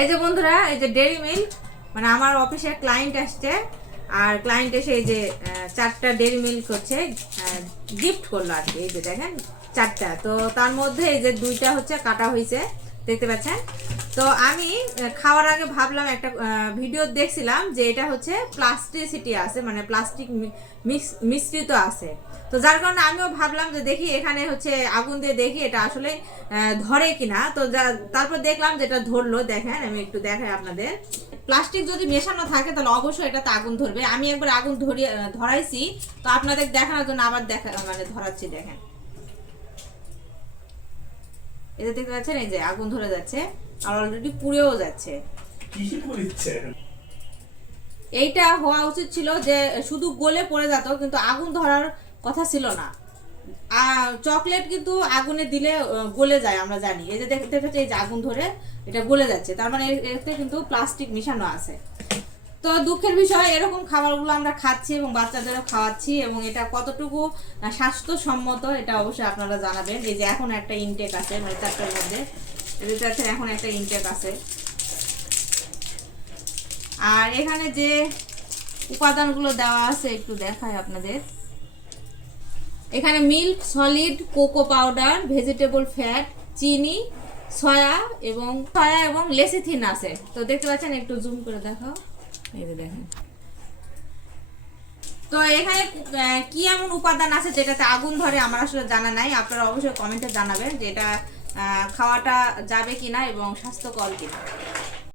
এই যে বন্ধুরা, এই যে ডেইরি মিল্ক, মানে আমার অফিসে ক্লায়েন্ট আসছে, আর ক্লায়েন্ট এসে এই যে 4টা ডেইরি মিল্ক হচ্ছে গিফট করলো আর কি। এই যে দেখেন 4টা, তো তার মধ্যে এই যে 2টা হচ্ছে কাটা হয়েছে, দেখতে পাচ্ছেন। তো আমি খাওয়ার আগে ভাবলাম, একটা ভিডিও দেখছিলাম যে এটা হচ্ছে প্লাস্টিসিটি আছে, মানে প্লাস্টিক মিশ্রিত আছে। তো যার কারণে আমিও ভাবলাম যে দেখি এখানে হচ্ছে আগুন দিয়ে দেখি এটা আসলে ধরে কিনা। তো তারপর দেখলাম যেটা ধরলো। দেখেন আমি একটু দেখাই আপনাদের। প্লাস্টিক যদি মেশানো থাকে তাহলে অবশ্যই এটাতে আগুন ধরবে। আমি একবার আগুন ধরাইছি, তো আপনাদের দেখানোর জন্য আবার মানে ধরাচ্ছি। দেখেন, এটা দেখতে পাচ্ছেন, এই যে আগুন ধরে যাচ্ছে আর অলরেডি পুড়েও যাচ্ছে। এইটা হওয়া উচিত ছিল যে শুধু গলে পড়ে যেত, কিন্তু আগুন ধরার কথা ছিল না। আর চকলেট কিন্তু আগুনে দিলে গলে যায়, আমরা জানি। এই যে দেখতে পাচ্ছি, এই যে আগুন ধরে এটা গলে যাচ্ছে, তার মানে এতে কিন্তু প্লাস্টিক মিশানো আছে। তো দুঃখের বিষয়, এরকম খাবারগুলো আমরা খাচ্ছি এবং বাচ্চাদেরও খাওয়াচ্ছি, এবং এটা কতটুকু স্বাস্থ্যসম্মত এটা অবশ্যই আপনারা জানাবেন। এই যে এখন একটা ইনটেক আছে, মানে 4টার মধ্যে এখন একটা ইনটেক আছে। আর এখানে যে উপাদানগুলো দেওয়া আছে একটু দেখাই আপনাদের। এখানে milk solid, cocoa powder, vegetable fat, চিনি, সয়া এবং লেসিথিন আছে। তো দেখতে পাচ্ছেন, একটু জুম করে দেখাও। এই যে দেখেন। তো এখানে কি এমন উপাদান আছে যেটাতে আগুন ধরে আমার আসলে জানা নাই। আপনারা অবশ্যই কমেন্টে জানাবেন যে এটা খাওয়াটা যাবে কিনা এবং স্বাস্থ্যকর কিনা।